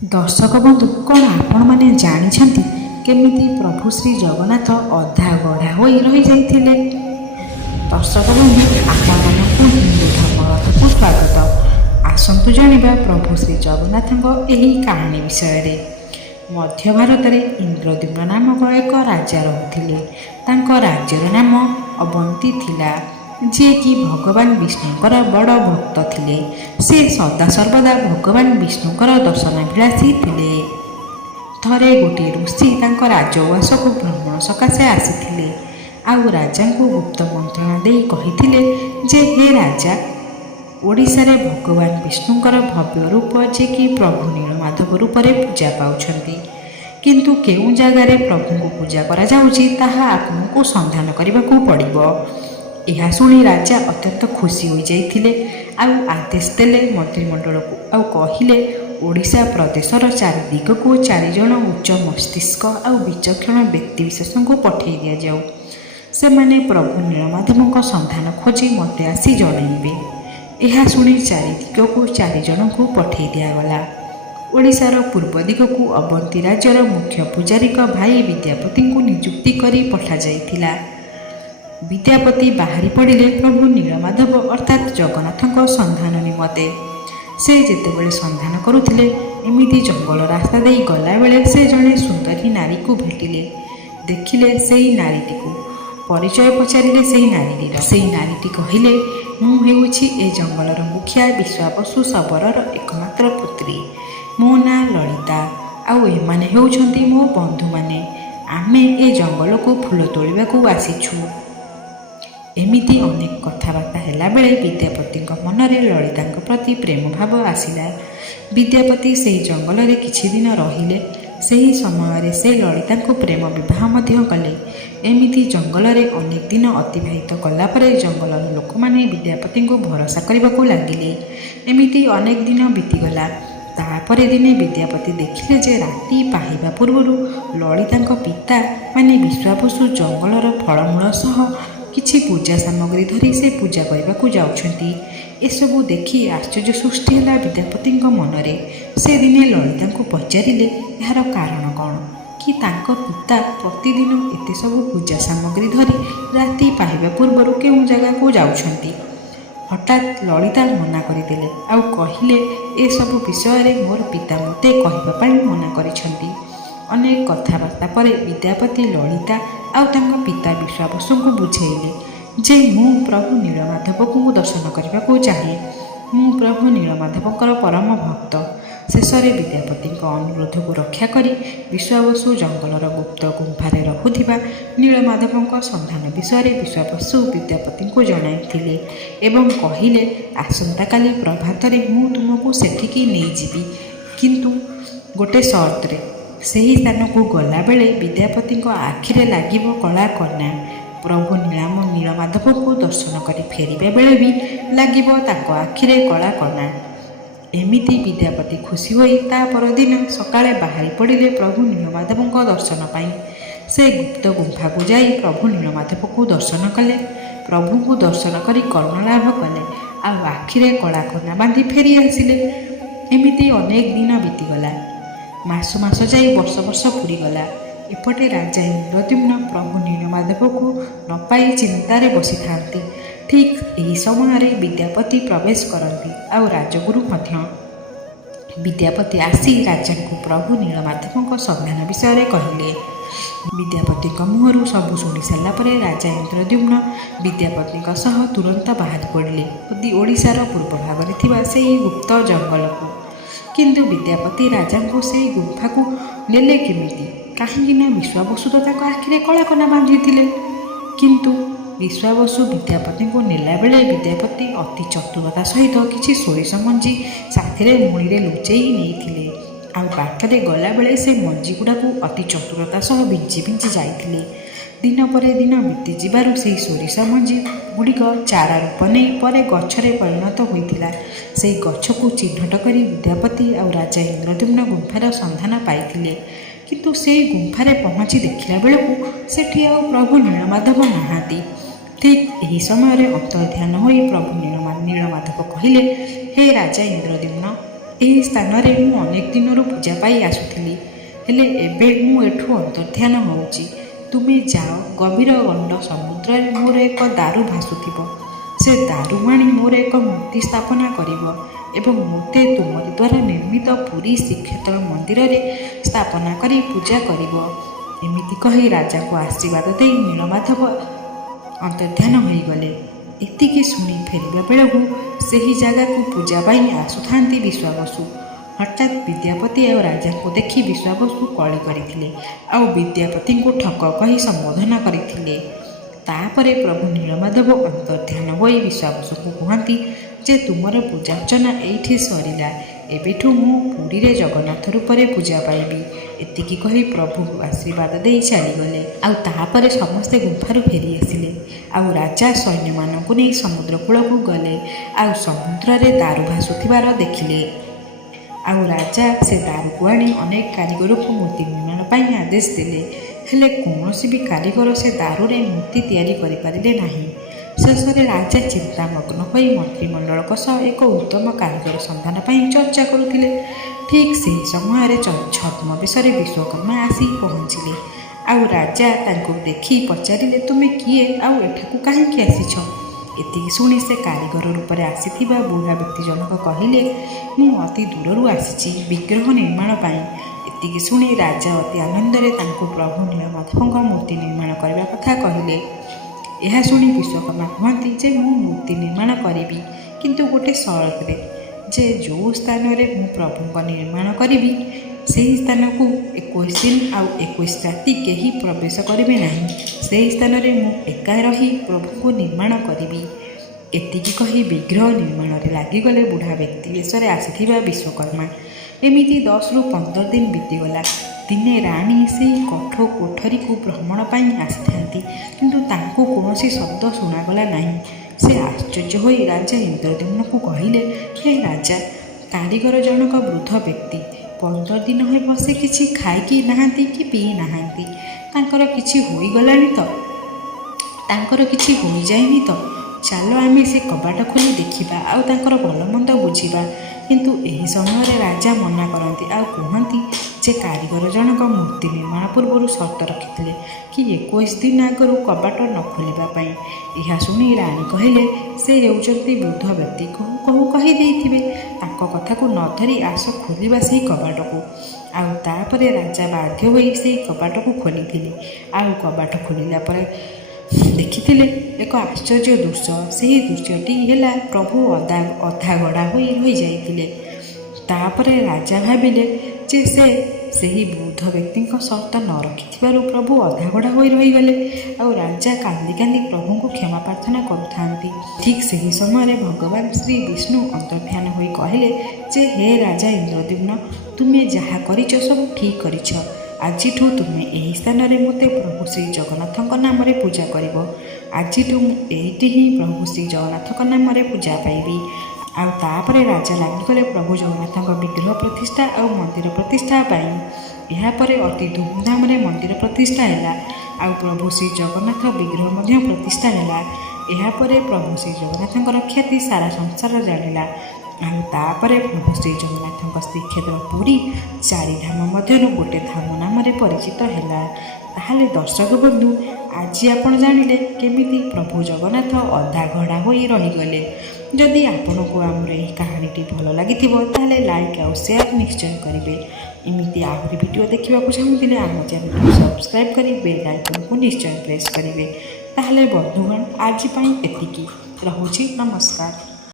ଦର୍ଶକ ବନ୍ଧୁ, କ'ଣ ଆପଣମାନେ ଜାଣିଛନ୍ତି କେମିତି ପ୍ରଭୁ ଶ୍ରୀ ଜଗନ୍ନାଥ ଅଧା ଗଢ଼ା ହୋଇ ରହିଯାଇଥିଲେ? ଦର୍ଶକ ବନ୍ଧୁ, ଆପଣମାନଙ୍କୁ ହିନ୍ଦୁ ଧର୍ମରଥକୁ ସ୍ୱାଗତ। ଆସନ୍ତୁ ଜାଣିବା ପ୍ରଭୁ ଶ୍ରୀ ଜଗନ୍ନାଥଙ୍କ ଏହି କାହାଣୀ ବିଷୟରେ। ମଧ୍ୟ ଭାରତରେ ଇନ୍ଦ୍ରଦ୍ୟୁମ୍ନ ନାମକ ଏକ ରାଜା ରହୁଥିଲେ। ତାଙ୍କ ରାଜ୍ୟର ନାମ ଅବନ୍ତୀ ଥିଲା, ଯିଏକି ଭଗବାନ ବିଷ୍ଣୁଙ୍କର ବଡ଼ ଭକ୍ତ ଥିଲେ। ସେ ସଦାସର୍ବଦା ଭଗବାନ ବିଷ୍ଣୁଙ୍କର ଦର୍ଶନାଭିଳାଷୀ ଥିଲେ। ଥରେ ଗୋଟିଏ ଋଷି ତାଙ୍କ ରାଜଉଆସକୁ ଭ୍ରମଣ ସକାଶେ ଆସିଥିଲେ। ଆଉ ରାଜାଙ୍କୁ ଗୁପ୍ତ ମନ୍ତ୍ରଣା ଦେଇ କହିଥିଲେ ଯେ, ହେ ରାଜା, ଓଡ଼ିଶାରେ ଭଗବାନ ବିଷ୍ଣୁଙ୍କର ଭବ୍ୟ ରୂପ, ଯିଏକି ପ୍ରଭୁ ନୀଳମାଧବ ରୂପରେ ପୂଜା ପାଉଛନ୍ତି, କିନ୍ତୁ କେଉଁ ଜାଗାରେ ପ୍ରଭୁଙ୍କୁ ପୂଜା କରାଯାଉଛି ତାହା ଆପଣଙ୍କୁ ସନ୍ଧାନ କରିବାକୁ ପଡ଼ିବ। ଏହା ଶୁଣି ରାଜା ଅତ୍ୟନ୍ତ ଖୁସି ହୋଇଯାଇଥିଲେ। ଆଉ ଆଦେଶ ଦେଲେ ମନ୍ତ୍ରିମଣ୍ଡଳକୁ, ଆଉ କହିଲେ, ଓଡ଼ିଶା ପ୍ରଦେଶର ଚାରିଦିଗକୁ 4 ଜଣ ଉଚ୍ଚ ମସ୍ତିଷ୍କ ଆଉ ବିଚକ୍ଷଣ ବ୍ୟକ୍ତିବିଶେଷଙ୍କୁ ପଠାଇ ଦିଆଯାଉ। ସେମାନେ ପ୍ରଭୁ ନୀଳମାଧବଙ୍କ ସନ୍ଧାନ ଖୋଜି ମୋତେ ଆସି ଜଣାଇବେ। ଏହା ଶୁଣି ଚାରିଦିଗକୁ 4 ଜଣଙ୍କୁ ପଠାଇ ଦିଆଗଲା। ଓଡ଼ିଶାର ପୂର୍ବ ଦିଗକୁ ଅବନ୍ତୀ ରାଜ୍ୟର ମୁଖ୍ୟ ପୂଜାରୀଙ୍କ ଭାଇ ବିଦ୍ୟାପତିଙ୍କୁ ନିଯୁକ୍ତି କରି ପଠାଯାଇଥିଲା। ବିଦ୍ୟାପତି ବାହାରି ପଡ଼ିଲେ ପ୍ରଭୁ ନୀଳମାଧବ ଅର୍ଥାତ୍ ଜଗନ୍ନାଥଙ୍କ ସନ୍ଧାନ ନିମନ୍ତେ। ସେ ଯେତେବେଳେ ସନ୍ଧାନ କରୁଥିଲେ, ଏମିତି ଜଙ୍ଗଲ ରାସ୍ତା ଦେଇ ଗଲାବେଳେ ସେ ଜଣେ ସୁନ୍ଦରୀ ନାରୀକୁ ଭେଟିଲେ। ଦେଖିଲେ ସେହି ନାରୀଟିକୁ। ପରିଚୟ ପଚାରିଲେ ସେହି ନାରୀଟିର। ସେହି ନାରୀଟି କହିଲେ, ମୁଁ ହେଉଛି ଏ ଜଙ୍ଗଲର ମୁଖିଆ ବିଶ୍ୱାବସୁ ଶବରର ଏକମାତ୍ର ପୁତ୍ରୀ। ମୋ ନାଁ ଲଳିତା, ଆଉ ଏମାନେ ହେଉଛନ୍ତି ମୋ ବନ୍ଧୁମାନେ। ଆମେ ଏ ଜଙ୍ଗଲକୁ ଫୁଲ ତୋଳିବାକୁ ଆସିଛୁ। ଏମିତି ଅନେକ କଥାବାର୍ତ୍ତା ହେଲାବେଳେ ବିଦ୍ୟାପତିଙ୍କ ମନରେ ଲଳିତାଙ୍କ ପ୍ରତି ପ୍ରେମ ଭାବ ଆସିଲା। ବିଦ୍ୟାପତି ସେହି ଜଙ୍ଗଲରେ କିଛି ଦିନ ରହିଲେ। ସେହି ସମୟରେ ସେ ଲଳିତାଙ୍କୁ ପ୍ରେମ ବିବାହ ମଧ୍ୟ କଲେ। ଏମିତି ଜଙ୍ଗଲରେ ଅନେକ ଦିନ ଅତିବାହିତ କଲା ପରେ ଜଙ୍ଗଲର ଲୋକମାନେ ବିଦ୍ୟାପତିଙ୍କୁ ଭରସା କରିବାକୁ ଲାଗିଲେ। ଏମିତି ଅନେକ ଦିନ ବିତିଗଲା। ତାପରେ ଦିନେ ବିଦ୍ୟାପତି ଦେଖିଲେ ଯେ, ରାତି ପାହିବା ପୂର୍ବରୁ ଲଳିତାଙ୍କ ପିତା ମାନେ ବିଶ୍ୱାବସୁ ଜଙ୍ଗଲର ଫଳମୂଳ ସହ କିଛି ପୂଜା ସାମଗ୍ରୀ ଧରି ସେ ପୂଜା କରିବାକୁ ଯାଉଛନ୍ତି। ଏସବୁ ଦେଖି ଆଶ୍ଚର୍ଯ୍ୟ ସୃଷ୍ଟି ହେଲା ବିଦ୍ୟାପତିଙ୍କ ମନରେ। ସେ ଦିନେ ଲଳିତାଙ୍କୁ ପଚାରିଲେ, ଏହାର କାରଣ କ'ଣ, କି ତାଙ୍କ ପିତା ପ୍ରତିଦିନ ଏତେ ସବୁ ପୂଜା ସାମଗ୍ରୀ ଧରି ରାତି ପାହିବା ପୂର୍ବରୁ କେଉଁ ଜାଗାକୁ ଯାଉଛନ୍ତି। ହଠାତ୍ ଲଳିତା ମନା କରିଦେଲେ, ଆଉ କହିଲେ, ଏସବୁ ବିଷୟରେ ମୋର ପିତା ମୋତେ କହିବା ପାଇଁ ମନା କରିଛନ୍ତି। ଅନେକ କଥାବାର୍ତ୍ତା ପରେ ବିଦ୍ୟାପତି ଲଳିତା ଆଉ ତାଙ୍କ ପିତା ବିଶ୍ୱାବସୁଙ୍କୁ ବୁଝେଇଲେ ଯେ, ମୁଁ ପ୍ରଭୁ ନୀଳମାଧବଙ୍କୁ ଦର୍ଶନ କରିବାକୁ ଚାହେଁ। ମୁଁ ପ୍ରଭୁ ନୀଳମାଧବଙ୍କର ପରମ ଭକ୍ତ। ଶେଷରେ ବିଦ୍ୟାପତିଙ୍କ ଅନୁରୋଧକୁ ରକ୍ଷା କରି ବିଶ୍ୱାବସୁ ଜଙ୍ଗଲର ଗୁପ୍ତ ଗୁମ୍ଫାରେ ରହୁଥିବା ନୀଳମାଧବଙ୍କ ସନ୍ଧାନ ବିଷୟରେ ବିଶ୍ୱାବସୁ ବିଦ୍ୟାପତିଙ୍କୁ ଜଣାଇଥିଲେ ଏବଂ କହିଲେ, ଆସନ୍ତାକାଲି ପ୍ରଭାତରେ ମୁଁ ତୁମକୁ ସେଠିକି ନେଇଯିବି, କିନ୍ତୁ ଗୋଟେ ସର୍ତ୍ତରେ। ସେହି ସ୍ଥାନକୁ ଗଲାବେଳେ ବିଦ୍ୟାପତିଙ୍କ ଆଖିରେ ଲାଗିବ କଳା କନା। ପ୍ରଭୁ ନୀଳମାଧବଙ୍କୁ ଦର୍ଶନ କରି ଫେରିବା ବେଳେ ବି ଲାଗିବ ତାଙ୍କ ଆଖିରେ କଳା କନା। ଏମିତି ବିଦ୍ୟାପତି ଖୁସି ହୋଇ ତା ପରଦିନ ସକାଳେ ବାହାରି ପଡ଼ିଲେ ପ୍ରଭୁ ନୀଳମାଧବଙ୍କ ଦର୍ଶନ ପାଇଁ। ସେ ଗୁପ୍ତ ଗୁମ୍ଫାକୁ ଯାଇ ପ୍ରଭୁ ନୀଳମାଧବଙ୍କୁ ଦର୍ଶନ କଲେ। ପ୍ରଭୁଙ୍କୁ ଦର୍ଶନ କରି କର୍ଣ୍ଣ ଲାଭ କଲେ, ଆଉ ଆଖିରେ କଳା କନା ବାନ୍ଧି ଫେରି ଆସିଲେ। ଏମିତି ଅନେକ ଦିନ ବିତିଗଲା। ମାସ ମାସ ଯାଇ ବର୍ଷ ବର୍ଷ ପୂରିଗଲା। ଏପଟେ ରାଜା ଇନ୍ଦ୍ରଦ୍ୟୁମ୍ନ ପ୍ରଭୁ ନୀଳମାଧବଙ୍କୁ ନ ପାଇ ଚିନ୍ତାରେ ବସିଥାନ୍ତି। ଠିକ୍ ଏହି ସମୟରେ ବିଦ୍ୟାପତି ପ୍ରବେଶ କରନ୍ତି, ଆଉ ରାଜଗୁରୁ ମଧ୍ୟ। ବିଦ୍ୟାପତି ଆସି ରାଜାଙ୍କୁ ପ୍ରଭୁ ନୀଳମାଧବଙ୍କ ସନ୍ଧାନ ବିଷୟରେ କହିଲେ। ବିଦ୍ୟାପତିଙ୍କ ମୁହଁରୁ ସବୁ ଶୁଣି ସାରିଲା ପରେ ରାଜା ଇନ୍ଦ୍ରଦ୍ୟୁମ୍ନ ବିଦ୍ୟାପତିଙ୍କ ସହ ତୁରନ୍ତ ବାହାରି ପଡ଼ିଲେ ଓଡ଼ିଶାର ପୂର୍ବ ଭାଗରେ ଥିବା ସେହି ଗୁପ୍ତ ଜଙ୍ଗଲକୁ। କିନ୍ତୁ ବିଦ୍ୟାପତି ରାଜାଙ୍କୁ ସେହି ଗୁମ୍ଫାକୁ ନେଲେ କେମିତି? କାହିଁକିନା ବିଶ୍ୱାବସୁ ତ ତାଙ୍କ ଆଖିରେ କଳା କନା ବାନ୍ଧିଥିଲେ। କିନ୍ତୁ ବିଶ୍ୱାବସୁ ବିଦ୍ୟାପତିଙ୍କୁ ନେଲାବେଳେ ବିଦ୍ୟାପତି ଅତି ଚତୁରତା ସହିତ କିଛି ସୋରିଷ ମଞ୍ଜି ସାଥିରେ ମୁଣିରେ ଲୁଚେଇ ନେଇଥିଲେ। ଆଉ ବାଟରେ ଗଲାବେଳେ ସେ ମଞ୍ଜିଗୁଡ଼ାକୁ ଅତି ଚତୁରତା ସହ ବିଞ୍ଚି ବିଞ୍ଚି ଯାଇଥିଲେ। ଦିନ ପରେ ଦିନ ବିତିଯିବାରୁ ସେହି ସୋରିଷ ମଞ୍ଜି ଗୁଡ଼ିକ ଚାରା ରୂପ ନେଇ ପରେ ଗଛରେ ପରିଣତ ହୋଇଥିଲା। ସେହି ଗଛକୁ ଚିହ୍ନଟ କରି ବିଦ୍ୟାପତି ଆଉ ରାଜା ଇନ୍ଦ୍ରଦ୍ୟୁମ୍ନ ଗୁମ୍ଫାର ସନ୍ଧାନ ପାଇଥିଲେ। କିନ୍ତୁ ସେହି ଗୁମ୍ଫାରେ ପହଞ୍ଚି ଦେଖିଲା ବେଳକୁ ସେଠି ଆଉ ପ୍ରଭୁ ନୀଳମାଧବ ନାହାନ୍ତି। ଠିକ୍ ଏହି ସମୟରେ ଅନ୍ତର୍ଧ୍ୟାନ ହୋଇ ପ୍ରଭୁ ନୀଳମାଧବ କହିଲେ, ହେ ରାଜା ଇନ୍ଦ୍ରଦ୍ୟୁମ୍ନ, ଏହି ସ୍ଥାନରେ ମୁଁ ଅନେକ ଦିନରୁ ପୂଜା ପାଇ ଆସୁଥିଲି, ହେଲେ ଏବେ ମୁଁ ଏଠୁ ଅନ୍ତର୍ଦ୍ଧାନ ହେଉଛି। ତୁମେ ଯାଅ, ଗଭୀର ଗଣ୍ଡ ସମୁଦ୍ରରେ ମୋର ଏକ ଦାରୁ ଭାସୁଥିବ। ସେ ଦାରୁ ଆଣି ମୋର ଏକ ମୂର୍ତ୍ତି ସ୍ଥାପନା କରିବ ଏବଂ ମୋତେ ତୁମରି ଦ୍ୱାରା ନିର୍ମିତ ପୁରୀ ଶ୍ରୀକ୍ଷେତ୍ର ମନ୍ଦିରରେ ସ୍ଥାପନା କରି ପୂଜା କରିବ। ଏମିତି କହି ରାଜାଙ୍କୁ ଆଶୀର୍ବାଦ ଦେଇ ନୀଳମାଧବ ଅନ୍ତର୍ଦ୍ଧାନ ହୋଇଗଲେ। ଏତିକି ଶୁଣି ଫେରିବା ବେଳକୁ ସେହି ଜାଗାକୁ ପୂଜା ପାଇଁ ଆସୁଥାନ୍ତି ବିଶ୍ୱାବସୁ। ହଠାତ୍ ବିଦ୍ୟାପତି ଆଉ ରାଜାଙ୍କୁ ଦେଖି ବିଶ୍ୱାବସୁ କଳି କରିଥିଲେ ଆଉ ବିଦ୍ୟାପତିଙ୍କୁ ଠକ କହି ସମ୍ବୋଧନ କରିଥିଲେ। ତାପରେ ପ୍ରଭୁ ନୀଳମାଧବ ଅନ୍ତର୍ଦ୍ଧାନ ହୋଇ ବିଶ୍ୱାବସୁଙ୍କୁ କୁହନ୍ତି ଯେ ତୁମର ପୂଜାର୍ଚ୍ଚନା ଏଇଠି ସରିଲା, ଏବେଠୁ ମୁଁ ପୁରୀରେ ଜଗନ୍ନାଥ ରୂପରେ ପୂଜା ପାଇବି। ଏତିକି କହି ପ୍ରଭୁ ଆଶୀର୍ବାଦ ଦେଇ ଚାଲିଗଲେ। ଆଉ ତାପରେ ସମସ୍ତେ ଗୁମ୍ଫାରୁ ଫେରି ଆସିଲେ। ଆଉ ରାଜା ସୈନ୍ୟମାନଙ୍କୁ ନେଇ ସମୁଦ୍ର କୂଳକୁ ଗଲେ ଆଉ ସମୁଦ୍ରରେ ଦାରୁ ଭାସୁଥିବାର ଦେଖିଲେ। ଆଉ ରାଜା ସେ ଦାରୁକୁ ଆଣି ଅନେକ କାରିଗରଙ୍କୁ ମୂର୍ତ୍ତି ନିର୍ମାଣ ପାଇଁ ଆଦେଶ ଦେଲେ, ହେଲେ କୌଣସି ବି କାରିଗର ସେ ଦାରୁରେ ମୂର୍ତ୍ତି ତିଆରି କରିପାରିଲେ ନାହିଁ। ଶେଷରେ ରାଜା ଚିନ୍ତାମଗ୍ନ ହୋଇ ମନ୍ତ୍ରିମଣ୍ଡଳଙ୍କ ସହ ଏକ ଉତ୍ତମ କାରିଗର ସନ୍ଧାନ ପାଇଁ ଚର୍ଚ୍ଚା କରୁଥିଲେ। ଠିକ୍ ସେହି ସମୟରେ ଛଦ୍ମବେଶରେ ବିଶ୍ୱକର୍ମା ଆସି ପହଞ୍ଚିଲେ। ଆଉ ରାଜା ତାଙ୍କୁ ଦେଖି ପଚାରିଲେ, ତୁମେ କିଏ ଆଉ ଏଠାକୁ କାହିଁକି ଆସିଛ? ଏତିକି ଶୁଣି ସେ କାରିଗର ରୂପରେ ଆସିଥିବା ବୁଢ଼ା ବ୍ୟକ୍ତି ଜଣକ କହିଲେ, ମୁଁ ଅତି ଦୂରରୁ ଆସିଛି ବିଗ୍ରହ ନିର୍ମାଣ ପାଇଁ। ଏତିକି ଶୁଣି ରାଜା ଅତି ଆନନ୍ଦରେ ତାଙ୍କୁ ପ୍ରଭୁ ନୀଳମାଧବଙ୍କ ମୂର୍ତ୍ତି ନିର୍ମାଣ କରିବା କଥା କହିଲେ। ଏହା ଶୁଣି ବିଶ୍ୱକର୍ମା କୁହନ୍ତି ଯେ ମୁଁ ମୂର୍ତ୍ତି ନିର୍ମାଣ କରିବି, କିନ୍ତୁ ଗୋଟେ ସର୍ତ୍ତରେ, ଯେ ଯେଉଁ ସ୍ଥାନରେ ମୁଁ ପ୍ରଭୁଙ୍କ ନିର୍ମାଣ କରିବି ସେହି ସ୍ଥାନକୁ 21 ଦିନ ଆଉ 21 ରାତି କେହି ପ୍ରବେଶ କରିବେ ନାହିଁ। ସେହି ସ୍ଥାନରେ ମୁଁ ଏକା ରହି ପ୍ରଭୁଙ୍କୁ ନିର୍ମାଣ କରିବି। ଏତିକି କହି ବିଗ୍ରହ ନିର୍ମାଣରେ ଲାଗିଗଲେ ବୁଢ଼ା ବ୍ୟକ୍ତି ବେଶରେ ଆସିଥିବା ବିଶ୍ୱକର୍ମା। ଏମିତି 10ରୁ 15 ଦିନ ବିତିଗଲା। ଦିନେ ରାଣୀ ସେହି କୋଠରୀକୁ ଭ୍ରମଣ ପାଇଁ ଆସିଥାନ୍ତି, କିନ୍ତୁ ତାଙ୍କୁ କୌଣସି ଶବ୍ଦ ଶୁଣାଗଲା ନାହିଁ। ସେ ଆଶ୍ଚର୍ଯ୍ୟ ହୋଇ ରାଜା ଇନ୍ଦ୍ରଦ୍ୟୁମ୍ନଙ୍କୁ କହିଲେ, ହେ ରାଜା, କାରିଗର ଜଣକ ବୃଦ୍ଧ ବ୍ୟକ୍ତି 15 ଦିନ ହେବ ସେ କିଛି ଖାଇକି ନାହାନ୍ତି କି ପିଇ ନାହାନ୍ତି। ତାଙ୍କର କିଛି ହୋଇଗଲାଣି ତ? ତାଙ୍କର କିଛି ହୋଇଯାଇନି ତ? ଚାଲ ଆମେ ସେ କବାଟ ଖୋଲି ଦେଖିବା ଆଉ ତାଙ୍କର ଭଲମନ୍ଦ ବୁଝିବା। କିନ୍ତୁ ଏହି ସମୟରେ ରାଜା ମନା କରନ୍ତି ଆଉ କୁହନ୍ତି ଯେ କାରିଗର ଜଣକ ମୂର୍ତ୍ତି ନିର୍ମାଣ ପୂର୍ବରୁ ସର୍ତ୍ତ ରଖିଥିଲେ କି 21 ଦିନ ଆଗରୁ କବାଟ ନ ଖୋଲିବା ପାଇଁ। ଏହା ଶୁଣି ରାଣୀ କହିଲେ, ସେ ହେଉଛନ୍ତି ବୃଦ୍ଧ ବ୍ୟକ୍ତି, କହୁ କହୁ କହିଦେଇଥିବେ। ତାଙ୍କ କଥାକୁ ନ ଧରି ଆସ ଖୋଲିବା ସେହି କବାଟକୁ। ଆଉ ତାପରେ ରାଜା ବାଧ୍ୟ ହୋଇ ସେହି କବାଟକୁ ଖୋଲିଥିଲେ। ଆଉ କବାଟ ଖୋଲିଲା ପରେ ଦେଖିଥିଲେ ଏକ ଆଶ୍ଚର୍ଯ୍ୟ ଦୃଶ୍ୟ। ସେହି ଦୃଶ୍ୟଟି ହେଲା ପ୍ରଭୁ ଅଧା ଗଢ଼ା ହୋଇ ରହିଯାଇଥିଲେ। ତାପରେ ରାଜା ଭାବିଲେ ଯେ ସେ ସେହି ବୃଦ୍ଧ ବ୍ୟକ୍ତିଙ୍କ ସର୍ତ୍ତ ନ ରଖିଥିବାରୁ ପ୍ରଭୁ ଅଧାଗଢ଼ା ହୋଇ ରହିଗଲେ। ଆଉ ରାଜା କାନ୍ଦି କାନ୍ଦି ପ୍ରଭୁଙ୍କୁ କ୍ଷମା ପ୍ରାର୍ଥନା କରୁଥାନ୍ତି। ଠିକ୍ ସେହି ସମୟରେ ଭଗବାନ ଶ୍ରୀ ବିଷ୍ଣୁ ଅନ୍ତର୍ଦ୍ଧାନ ହୋଇ କହିଲେ ଯେ ହେ ରାଜା ଇନ୍ଦ୍ରଦ୍ୟୁମ୍ନ, ତୁମେ ଯାହା କରିଛ ସବୁ ଠିକ୍ କରିଛ। ଆଜିଠୁ ତୁମେ ଏହି ସ୍ଥାନରେ ମୋତେ ପ୍ରଭୁ ଶ୍ରୀ ଜଗନ୍ନାଥଙ୍କ ନାମରେ ପୂଜା କରିବ। ଆଜିଠୁ ମୁଁ ଏଇଠି ହିଁ ପ୍ରଭୁ ଶ୍ରୀ ଜଗନ୍ନାଥଙ୍କ ନାମରେ ପୂଜା ପାଇବି। ଆଉ ତାପରେ ରାଜା ଲାଗିଗଲେ ପ୍ରଭୁ ଜଗନ୍ନାଥଙ୍କ ବିଗ୍ରହ ପ୍ରତିଷ୍ଠା ଆଉ ମନ୍ଦିର ପ୍ରତିଷ୍ଠା ପାଇଁ। ଏହାପରେ ଅତି ଧୁମଧାମରେ ମନ୍ଦିର ପ୍ରତିଷ୍ଠା ହେଲା ଆଉ ପ୍ରଭୁ ଶ୍ରୀ ଜଗନ୍ନାଥ ବିଗ୍ରହ ମଧ୍ୟ ପ୍ରତିଷ୍ଠା ହେଲା। ଏହାପରେ ପ୍ରଭୁ ଶ୍ରୀ ଜଗନ୍ନାଥଙ୍କର ଖ୍ୟାତି ସାରା ସଂସାର ଜାଣିଲା। ଆଉ ତାପରେ ପ୍ରଭୁ ଶ୍ରୀ ଜଗନ୍ନାଥଙ୍କ ଶ୍ରୀକ୍ଷେତ୍ର ପୁରୀ 4 ଧାମ ମଧ୍ୟରୁ ଗୋଟେ ଧାମ ନାମରେ ପରିଚିତ ହେଲା। ତାହେଲେ ଦର୍ଶକ ବନ୍ଧୁ, ଆଜି ଆପଣ ଜାଣିଲେ କେମିତି ପ୍ରଭୁ ଜଗନ୍ନାଥ ଅଧା ଗଢ଼ା ହୋଇ ରହିଗଲେ। ଯଦି ଆପଣଙ୍କୁ ଆମର ଏହି କାହାଣୀଟି ଭଲ ଲାଗିଥିବ ତାହେଲେ ଲାଇକ୍ ଆଉ ସେୟାର ନିଶ୍ଚୟ କରିବେ। ଏମିତି ଆହୁରି ଭିଡ଼ିଓ ଦେଖିବାକୁ ଚାହୁଁଥିଲେ ଆମ ଚ୍ୟାନେଲକୁ ସବସ୍କ୍ରାଇବ୍ କରି ବେଲ୍ ଆଇକନ୍କୁ ନିଶ୍ଚୟ ପ୍ରେସ୍ କରିବେ। ତାହେଲେ ବନ୍ଧୁଗଣ, ଆଜି ପାଇଁ ଏତିକି। ରହୁଛି, ନମସ୍କାର।